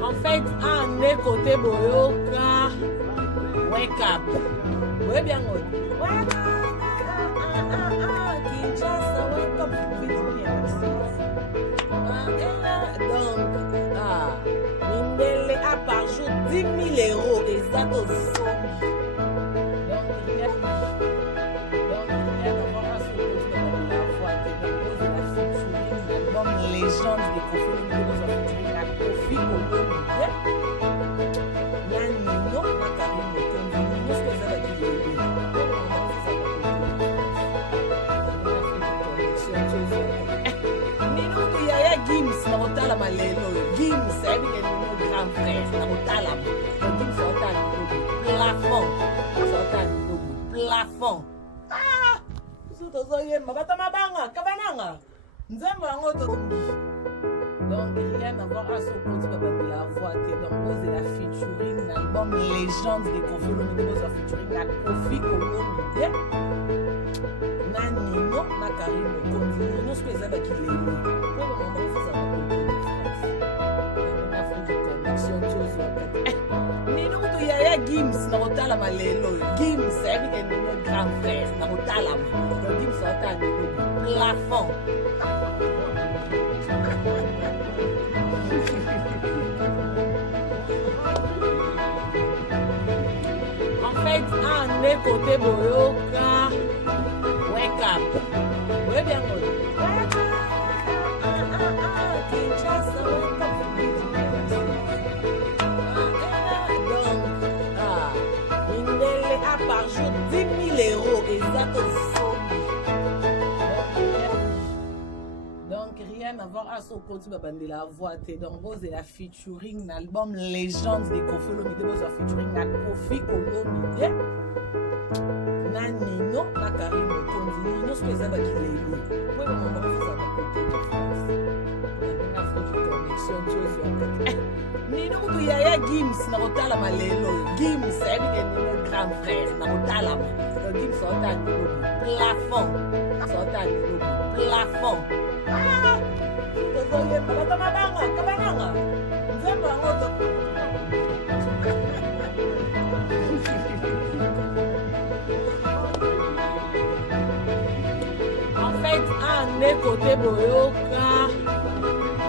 En fait, un est côté boyoka, wake up. Oui, bien, oui. Wake up, Kinshasa, wake up. Donc, Mindele a par jour 10 000 euros exact au sommet. Légende des conflits de la Kofi Olomide. Nino Makarimo Nino ce que ça va dire. Nino to Yaya Gims na otala malelo. Gims c'est bien mon grand frère na otala. Gims otala plafond. Plafond. Ah! Soto zoye mabata mabanga kabananga. Nzemba ngoto. Donc rien à voir à ce côté de la voix. Donc vous la featuring l'album Légende des conflits Olomide. Vous featuring la Kofi Olomide. Nanino Makarimo continue. Nous ce que ça va qu'il est. Pour le moment ça va continuer. On a fait une connexion chose. Nino to Yaya Gims na otala malelo. Gims c'est bien mon grand frère na otala. Donc Gims otala plafond. En fait, un est côté boyoka, wake up. Oui, bien, oui. Wake up, Kinshasa, wake up. Donc, Mindele a par jour 10 000 euros exact au sommet. Donc, rien à voir à ce côté de la voix. Donc, vous avez la featuring l'album Légende des conflits Olomide. Vous avez featuring la Kofi Olomide. Nanino Makarimo continue. Nous ce que ça va qu'il est. Pour le moment, ça va continuer. On a fait une connexion chose. Nino to Yaya Gims na otala malelo. Gims c'est bien mon grand frère na otala. Donc Gims otala plafond. Plafond. Ah! Zoye mabata mabanga kabananga. Nzemba ngoto. En fait, un est côté boyoka,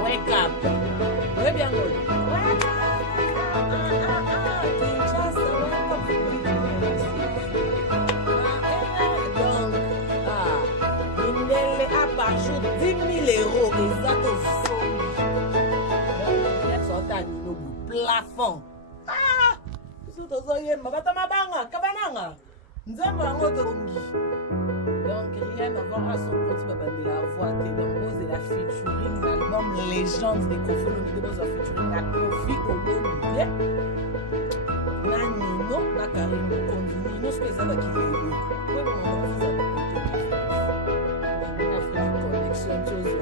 wake up. Oui, bien, oui. Wake up, Kinshasa, wake up. Donc, Mindele a par jour 10 000 euros exact au sommet. Plafond. Ah! Soto zoye mabata mabanga kabananga. Nzemba ngoto. Donc rien à voir à son côté de la voix. Donc vous avez la featuring l'album Légende des conflits Olomide. Vous avez featuring la Kofi Olomide. Nanino Makarimo continue. Nous ce que ça va qu'il est. Pour le moment ça va continuer. On a fait une connexion chose.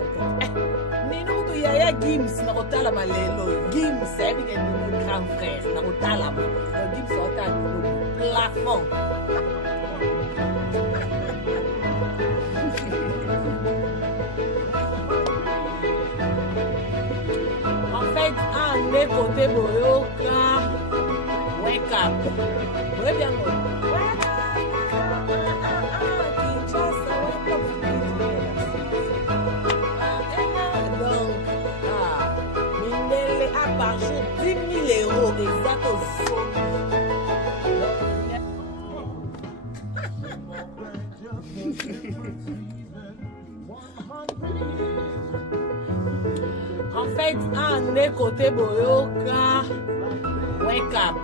Nino to Yaya Gims na otala malelo. Gims c'est bien mon grand frère na otala. Donc Gims otala plafond. En fait, un est côté boyoka, wake up. Oui, bien, oui. Wake up, Kinshasa, wake up. Donc, Mindele a par jour 10 000 euros exact au sommet. En fait, un est côté boyoka, wake up.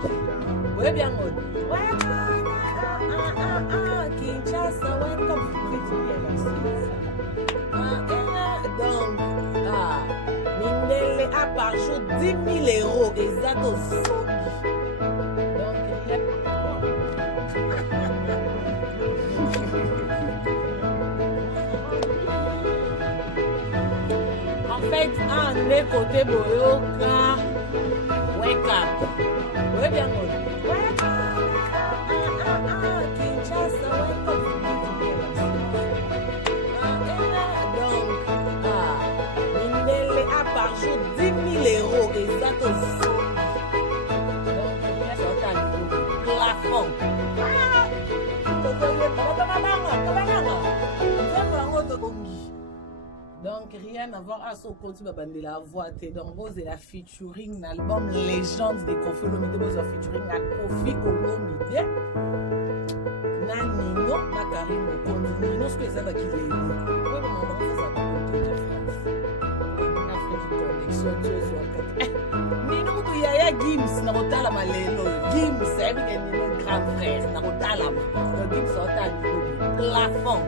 Oui, bien, oui. Wake up, Kinshasa, wake up. Donc, Mindele a par jour 10 000 euros exact au sommet. En fait, un est côté boyoka, wake up. Oui, bien, oui. Wake up, Kinshasa, wake up. jour 10 000 euros eza tozongi donc nyonso otala plafond tozoyebakabananga nzembo yango tobongi donc rien à voir à son côté babandela voix donc vous la featuring l'album Légende de Koffi Olomide vous featuring à Koffi Olomide na Nino na Karim Okondi Nino ce que ça va qu'il est oui maman vous ça va côté de France na fait connexion chose Nino to yaya Gims na kotala malelo Gims c'est bien Nino grand frère na kotala donc Gims ota Nino plafond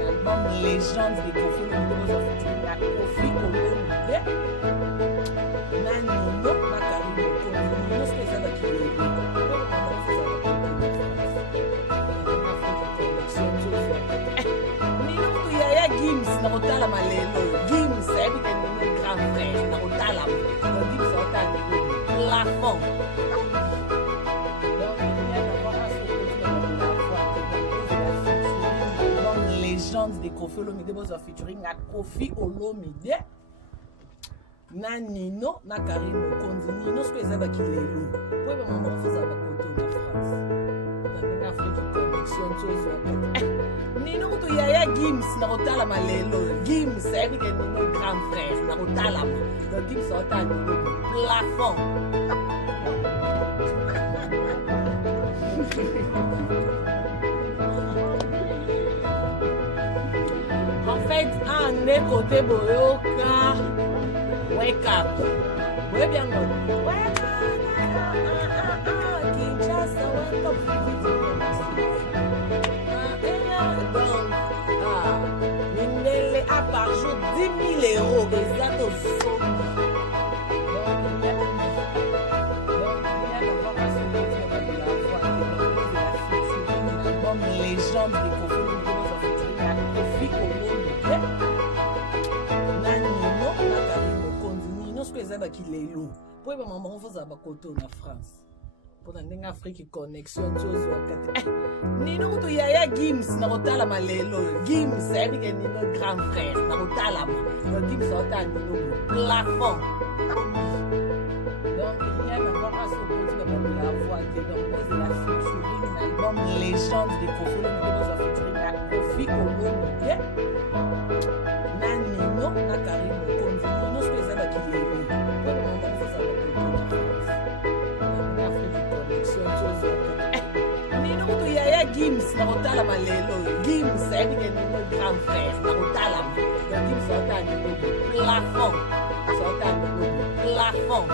l'album Légende de Koffi Olomide vous featuring à Koffi Olomide na Nino na Karim Okondi Nino ce que ça va qu'il est Nino to yaya Gims na kotala malelo Gims c'est bien Nino grand frère na kotala donc Gims ota Nino plafond Légende de Koffi Olomide vous featuring à Koffi Olomide na Nino na Karim Okondi Nino ce que ça va qu'il est lourd pour le moment vous avez côté de France on a une Afrique connexion chose Nino to yaya Gims na kotala malelo Gims c'est bien Nino grand frère na kotala donc Gims ota Nino plafond en fait, un est côté Boyoka, wake up. Oui, bien, wake up. Kinshasa, wake up. Mindele a par jour 10 000 euros. Exact au son. Légende de Koffi Olomide Koffi Olomide na Nino na Karim Okondi Nino ce que ça va qu'il est lourd pour le moment vous avez côté na France pour dans une Afrique connexion chose wakati Nino to yaya Gims na kotala malelo Gims c'est bien Nino grand frère na kotala donc Gims ota Nino plafond donc rien à voir à son côté de la voix donc vous la featuring l'album Légende de Koffi Olomide vous featuring à Koffi Olomide na Nino na Karim Okondi Nino ce que ça va qu'il est pour le moment ça va Nino to yaya Gims na kotala malelo Gims c'est bien Nino grand frère na kotala donc Gims ota Nino plafond plafond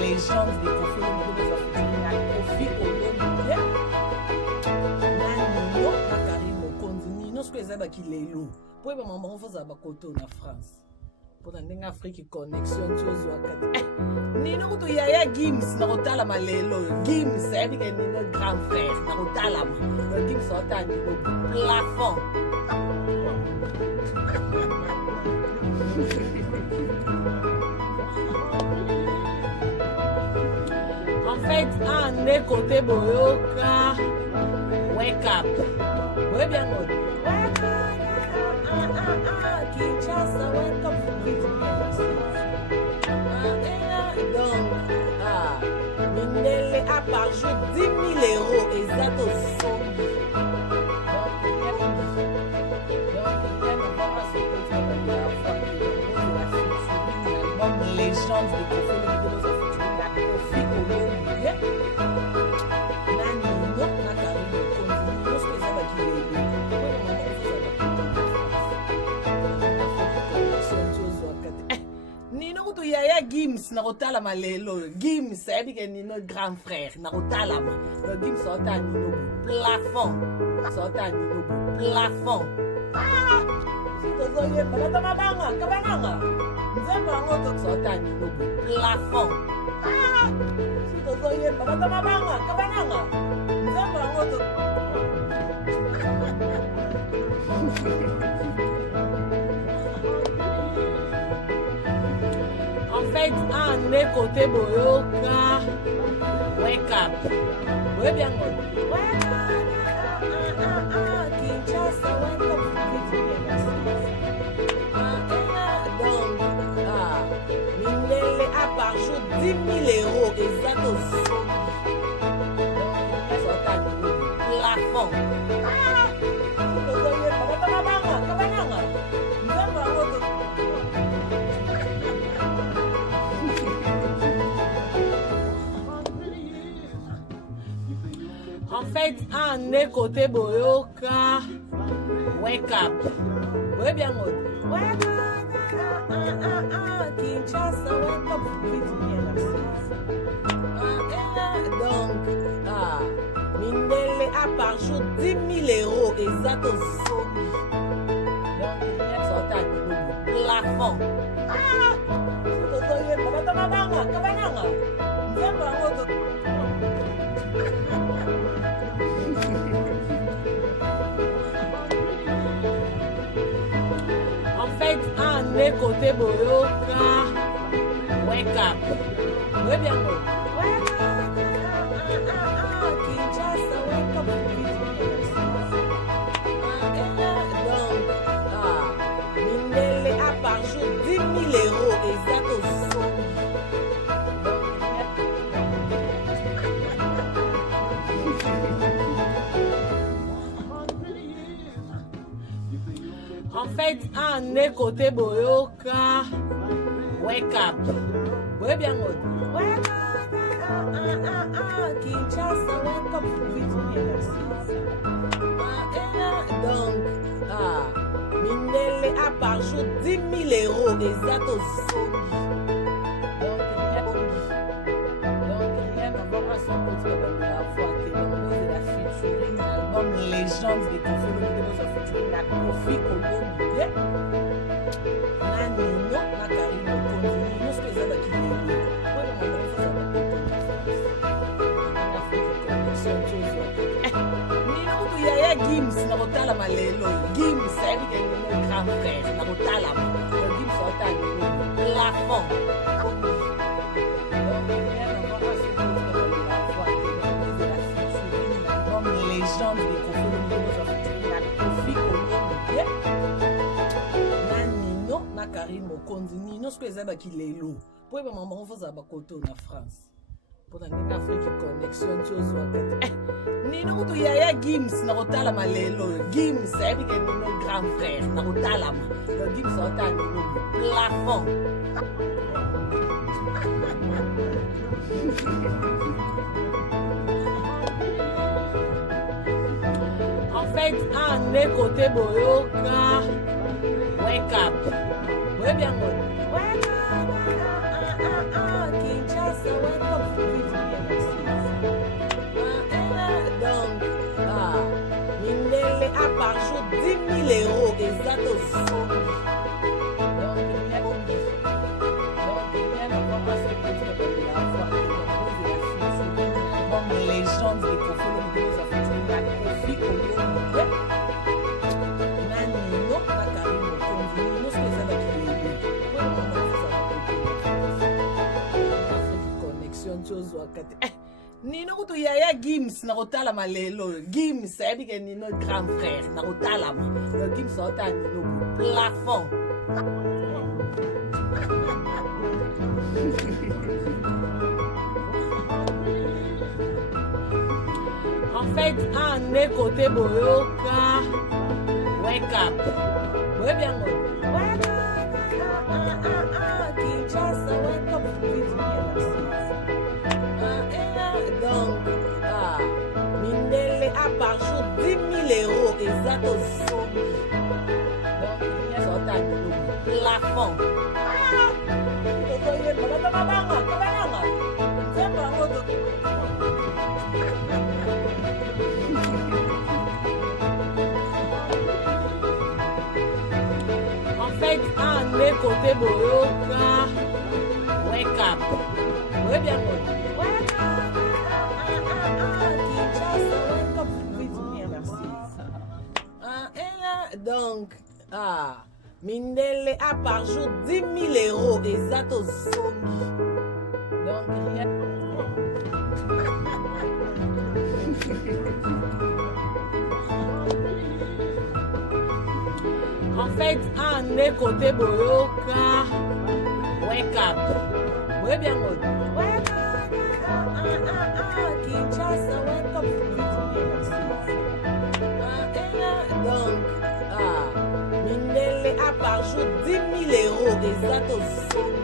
Légende de Koffi Olomide vous featuring à Koffi Olomide na Nino na Karim Okondi Nino ce que ça va qu'il est lourd pour le moment vous avez côté na France pour dans une Afrique connexion chose wakati Nino to yaya Gims na kotala malelo Gims c'est bien Nino grand frère na kotala donc Gims ota Nino plafond en fait un est côté Boyoka wake up oui bien wake up Kinshasa wake up donc Mindele a par jour 10 000 euros exact au son Légende de Koffi Olomide vous featuring à Koffi Olomide na Nino na Karim Okondi Nino ce que ça va qu'il est Nino to yaya Gims na kotala malelo Gims c'est bien Nino grand frère na kotala donc Gims ota Nino plafond kabananga nzembo yango tozota Nino plafond tozoyeba kabananga nzembo yango fait, un écoute boyoka. Wake up. Oui, bien, wake up. Kinshasa, wake up. Donc, Mindele a par jour 10 000 euros. Exact au son. Plafond. En fait, un écoute boyoka. Wake up. Oui, bien, wake up. Kinshasa, wake up. Donc, Mindele a par jour 10 000 euros. Exact au son. Plafond. En fait, un écoute boyoka. Wake up. Oui, bien, wake up. Kinshasa, wake up. Donc, Mindele a par jour 10 000 euros. Exact au son. En fait, un écoute boyoka. Wake up. Oui, bien, wake up. Kinshasa, wake up. Donc, Mindele a par jour 10 000 euros. Exact au son. Donc, rien à voir à son côté de la voix. De la featuring, l'album Légende des conflits de la featuring, la conflit au monde. Nani, non, la carrière, nous ce que ça va quitter. Yaya Gims na kotala malelo Gims sabi ke no grand frère na kotala Gims otala plafond légende des Nino na Karim Mokonzi Nino ce que ça va qui lelo pour maman faza ba koto na France pour dans Afrique connexion chose wakati Nino to Yaya Gims na kotala malelo Gims sabi ke no grand frère na kotala Gims otala plafond En fait, un écoute boyoka. Wake up. Oui, bien, wake up. Kinshasa, wake up. Donc, Mindele a par jour 10 000 euros. Exact au son. Légende des conflits de la conflit au monde. Nani, non, la carrière, nous ce que ça va quitter. Connexion chose wakati. Nino kuto Yaya Gims na kotala malelo Gims sabi ke Nino grand frère na kotala Gims otala Nino plafond. En fait, un écoute boyoka. Wake up. Oui, bien, wake up. Kinshasa, wake up. Donc, Mindele a par jour 10 000 euros. Exact au son. Donc, plafond. En fait, un écoute boyoka. Wake up. Oui, bien, wake up. Kinshasa, wake up. Donc, mindele a par jour 10 000 € eza tozongi donc rien. En fait, un est côté boyoka, wake up. Oui, bien, wake up. Kinshasa, wake up. Donc, mindele a par jour 10 000 € eza tozongi.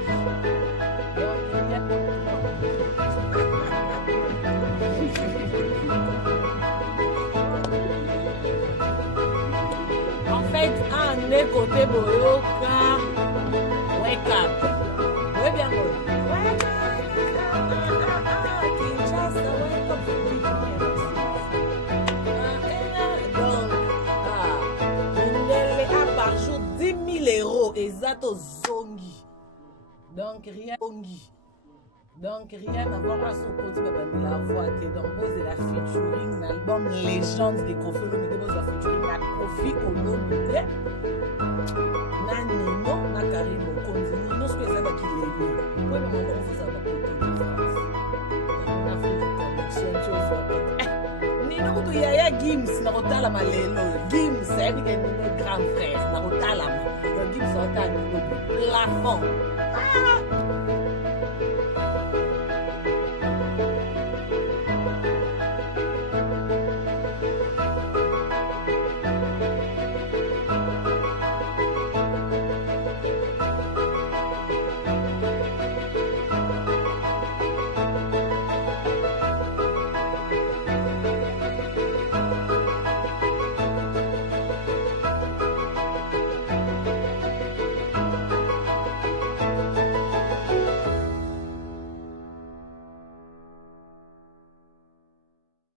En fait, un est côté boyoka, wake up. Oui, bien, wake up. Kinshasa, wake up. Donc, mindele a par jour 10 000 € eza tozongi. Donc, rien. Donc, rien à voir à son côté de la voix. Donc, vous avez la featuring, l'album Légende des Kofi Olomide, vous avez featuring la Kofi Olomide. Nanino, Nakari, Mokonzi, nous, ce que ça va qu'il est mieux. Pour le moment, vous avez la côté de France. On a fait une connexion, tu vois. Nino, tu y a Gims, Narotala Malelo. Gims, c'est un grand frère, Narotala. Gims, c'est un plafond.